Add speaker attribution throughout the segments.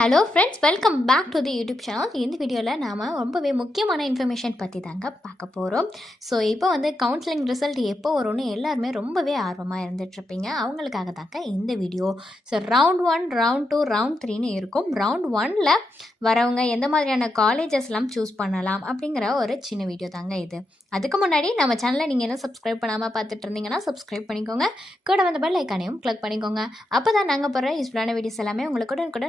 Speaker 1: Hello friends welcome back to the YouTube channel இந்த வீடியோவில் நாம் ரொம்பவே முக்கியமான இன்ஃபர்மேஷன் பற்றி தாங்க பார்க்க போகிறோம் ஸோ இப்போ வந்து கவுன்சிலிங் ரிசல்ட் எப்போ வரும்னு எல்லாருமே ரொம்பவே ஆர்வமாக இருந்துகிட்ருப்பீங்க அவங்களுக்காக தாங்க இந்த video. So round one round two round த்ரீன்னு இருக்கும். ரவுண்ட் ஒனில் வரவங்க எந்த மாதிரியான காலேஜஸ்லாம் சூஸ் பண்ணலாம் அப்படிங்கிற ஒரு சின்ன வீடியோ தாங்க இது. அதுக்கு முன்னாடி நம்ம சேனலை நீங்கள் என்ன சப்ஸ்கிரைப் பண்ணாமல் பார்த்துட்டு இருந்தீங்கன்னா சப்ஸ்கிரைப் பண்ணிக்கோங்க. கூட வந்த பெல் ஐக்கானையும் கிளிக் பண்ணிக்கோங்க. அப்போ தான் நாங்கள் போகிற யூஸ்ஃபுல்லான வீடியோஸ் எல்லாமே உங்களுக்கு கூட கூட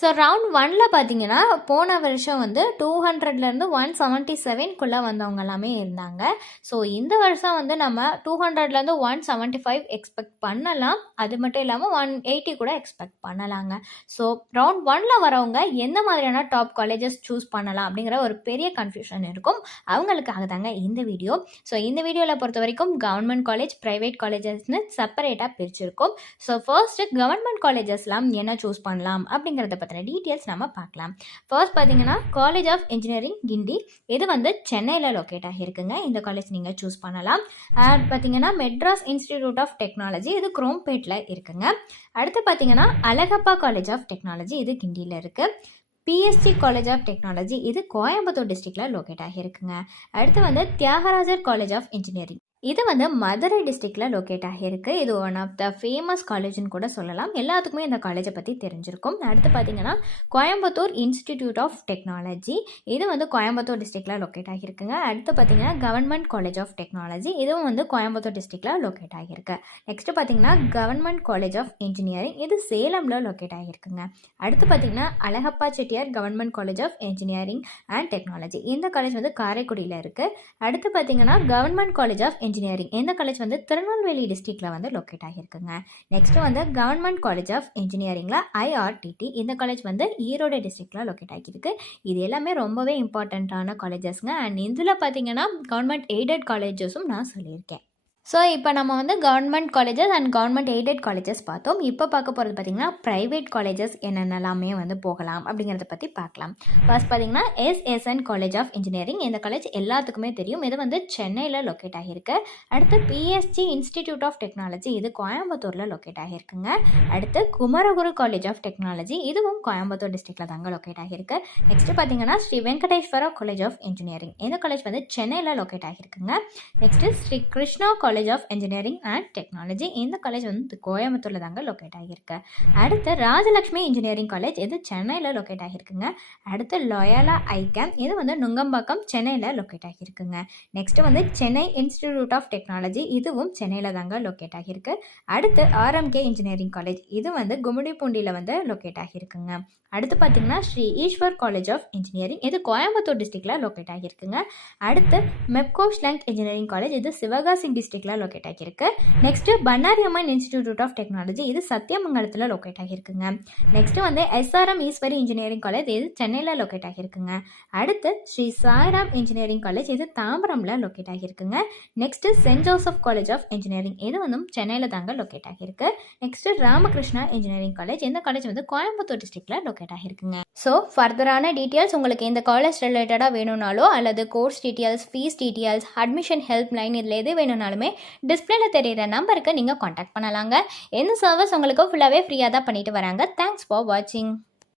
Speaker 1: ஸோ ரவுண்ட் ஒனில் பார்த்தீங்கன்னா போன வருஷம் வந்து டூ ஹண்ட்ரட்லேருந்து ஒன் செவன்ட்டி செவன்குள்ளே வந்தவங்க எல்லாமே இருந்தாங்க. ஸோ இந்த வருஷம் வந்து நம்ம டூ ஹண்ட்ரட்லேருந்து ஒன் செவன்ட்டி ஃபைவ் எக்ஸ்பெக்ட் பண்ணலாம். அது மட்டும் இல்லாமல் ஒன் எயிட்டி கூட எக்ஸ்பெக்ட் பண்ணலாங்க. ஸோ ரவுண்ட் ஒனில் வரவங்க எந்த மாதிரியான டாப் காலேஜஸ் சூஸ் பண்ணலாம் அப்படிங்கிற ஒரு பெரிய கன்ஃபியூஷன் இருக்கும். அவங்களுக்காக தாங்க இந்த வீடியோ ஸோ இந்த வீடியோவில் பொறுத்த வரைக்கும் கவர்மெண்ட் காலேஜ் ப்ரைவேட் காலேஜஸ்னு செப்பரேட்டாக பிரிச்சிருக்கும். ஸோ ஃபர்ஸ்ட்டு கவர்மெண்ட் காலேஜஸ்லாம் என்ன சூஸ் பண்ணலாம் அப்படிங்கிறத பற்றின டீட்டெயில்ஸ் நம்ம பார்க்கலாம். ஃபர்ஸ்ட் பார்த்தீங்கன்னா காலேஜ் ஆஃப் இன்ஜினியரிங் கிண்டி. இது வந்து சென்னையில் லொக்கேட் ஆகியிருக்குங்க. இந்த காலேஜ் நீங்கள் சூஸ் பண்ணலாம். அண்ட் பார்த்தீங்கன்னா மெட்ராஸ் இன்ஸ்டிடியூட் ஆஃப் டெக்னாலஜி இது குரோம்பேட்டில் இருக்குங்க. அடுத்து பார்த்தீங்கன்னா அழகப்பா காலேஜ் ஆஃப் டெக்னாலஜி இது கிண்டியில் இருக்குது பிஎஸ்சி காலேஜ் ஆஃப் டெக்னாலஜி இது கோயம்புத்தூர் டிஸ்ட்ரிக்டில் லொக்கேட் ஆகியிருக்குங்க. அடுத்து வந்து தியாகராஜர் காலேஜ் ஆஃப் இன்ஜினியரிங் இது வந்து மதுரை டிஸ்ட்ரிக்டில் லொக்கேட் ஆகியிருக்கு. இது ஒன் ஆஃப் த ஃபேமஸ் காலேஜ்னு கூட சொல்லலாம். எல்லாத்துக்குமே இந்த காலேஜை பற்றி தெரிஞ்சிருக்கும். அடுத்து பார்த்தீங்கன்னா கோயம்புத்தூர் இன்ஸ்டிடியூட் ஆஃப் டெக்னாலஜி இது வந்து கோயம்புத்தூர் டிஸ்ட்ரிக்டில் லொக்கேட் ஆகியிருக்குங்க. அடுத்து பார்த்தீங்கன்னா கவர்மெண்ட் காலேஜ் ஆஃப் டெக்னாலஜி இதுவும் வந்து கோயம்புத்தூர் டிஸ்ட்ரிக்டில் லொக்கேட் ஆகியிருக்கு. நெக்ஸ்ட் பார்த்தீங்கன்னா கவர்மெண்ட் காலேஜ் ஆஃப் இன்ஜினியரிங் இது சேலமில் லொக்கேட் ஆகியிருக்குங்க. அடுத்து பார்த்தீங்கன்னா Alagappa Chettiar government college of engineering and technology இந்த காலேஜ் வந்து காரைக்குடியில் இருக்குது அடுத்து பார்த்தீங்கன்னா கவர்மெண்ட் காலேஜ் ஆஃப் இன்ஜினியரிங் இந்த காலேஜ் வந்து திருநெல்வேலி டிஸ்ட்ரிக்டில் வந்து லொக்கேட் ஆகியிருக்குங்க. நெக்ஸ்ட் வந்து கவர்மெண்ட் காலேஜ் ஆஃப் இன்ஜினியரிங்கில் ஐஆர்டிடி இந்த காலேஜ் வந்து ஈரோடு டிஸ்ட்ரிக்டில் லொக்கேட் ஆகியிருக்கு. இது எல்லாமே ரொம்பவே இம்பார்ட்டண்ட்டான காலேஜஸ்ங்க அண்ட் இதில் பார்த்தீங்கன்னா கவர்மெண்ட் எய்டட் காலேஜஸும் நான் சொல்லியிருக்கேன். ஸோ இப்போ நம்ம வந்து government colleges and government aided colleges பார்த்தோம். இப்போ பார்க்க போகிறது பார்த்திங்கன்னா ப்ரைவேட் காலேஜஸ் என்னென்னலாமே வந்து போகலாம் அப்படிங்கிறத பற்றி பார்க்கலாம். ஃபர்ஸ்ட் பார்த்திங்கன்னா எஸ்எஸ்என் காலேஜ் ஆஃப் இன்ஜினியரிங் இந்த காலேஜ் எல்லாத்துக்குமே தெரியும். இது வந்து சென்னையில் லொக்கேட் ஆகியிருக்கு. அடுத்து பிஎஸ்ஜி இன்ஸ்டிடியூட் ஆஃப் டெக்னாலஜி இது கோயம்புத்தூரில் லொக்கேட் ஆகியிருக்குங்க. அடுத்து குமரகுரு காலேஜ் ஆஃப் டெக்னாலஜி இதுவும் கோயம்புத்தூர் டிஸ்ட்ரிக்டில் தாங்க லொக்கேட் ஆகியிருக்கு. நெக்ஸ்ட் பார்த்தீங்கன்னா Sri Venkateswara college of engineering இந்த காலேஜ் வந்து சென்னையில் locate ஆகியிருக்குங்க. Next Sri Krishna college college of engineering and technology இந்த காலேஜ் வந்து கோயம்புத்தூரில் தாங்க லொக்கேட் ஆகியிருக்கு. அடுத்து ராஜலக்ஷ்மி இன்ஜினியரிங் காலேஜ் இது சென்னையில் லொக்கேட் ஆகியிருக்குங்க. அடுத்து லொயலா ஐகேம் இது வந்து நுங்கம்பாக்கம் சென்னையில் லொக்கேட் ஆகியிருக்குங்க. நெக்ஸ்ட் வந்து சென்னை இன்ஸ்டிடியூட் ஆஃப் டெக்னாலஜி இதுவும் சென்னையில் தாங்க லொக்கேட் ஆகியிருக்கு. அடுத்து ஆர்எம்கே இன்ஜினியரிங் காலேஜ் இது வந்து கும்மிடிப்பூண்டியில் வந்து லொக்கேட் ஆகியிருக்குங்க. அடுத்து பார்த்தீங்கன்னா Sri Eshwar college of engineering இது கோயம்புத்தூர் டிஸ்ட்ரிக்டில் லொக்கேட் ஆகியிருக்குங்க. அடுத்து மெப்கோ ஸ்லாங் இன்ஜினியரிங் காலேஜ் இது சிவகாசி டிஸ்ட்ரிக்டில் லொக்கேட் ஆகியிருக்கு. Next Bannari Amman institute of technology இது சத்தியமங்கலத்தில் லொக்கேட் ஆகியிருக்குங்க. நெக்ஸ்ட்டு வந்து எஸ்ஆர்எம் ஈஸ்வரி இன்ஜினியரிங் காலேஜ் இது சென்னையில் லொக்கேட் ஆகியிருக்குங்க. அடுத்து ஸ்ரீ சாய்ராம் இன்ஜினியரிங் காலேஜ் இது தாம்பரமில் locate ஆகியிருக்குங்க. Next saint Joseph college of engineering இது வந்து சென்னையில் தாங்க லொக்கேட் ஆகியிருக்கு. நெக்ஸ்ட்டு ராமகிருஷ்ணா இன்ஜினியரிங் காலேஜ் இந்த காலேஜ் வந்து கோயம்புத்தூர் டிஸ்ட்ரிக்டில் லொக்கேட் ஆகியிருக்குங்க. ஸோ ஃபர்தரான டீட்டெயில்ஸ் உங்களுக்கு இந்த காலேஜ் ரிலேட்டடாக வேணும்னாலோ அல்லது course details fees details admission help line இதில் எது வேணும்னாலுமே டிஸ்பிளேல தெரியிற நம்பருக்கு நீங்கள் காண்டாக்ட் பண்ணலாங்க. இந்த சர்வீஸ் உங்களுக்கு ஃபுல்லாகவே ஃப்ரீயாக தான் பண்ணிட்டு வராங்க. தேங்க்ஸ் ஃபார் வாட்சிங்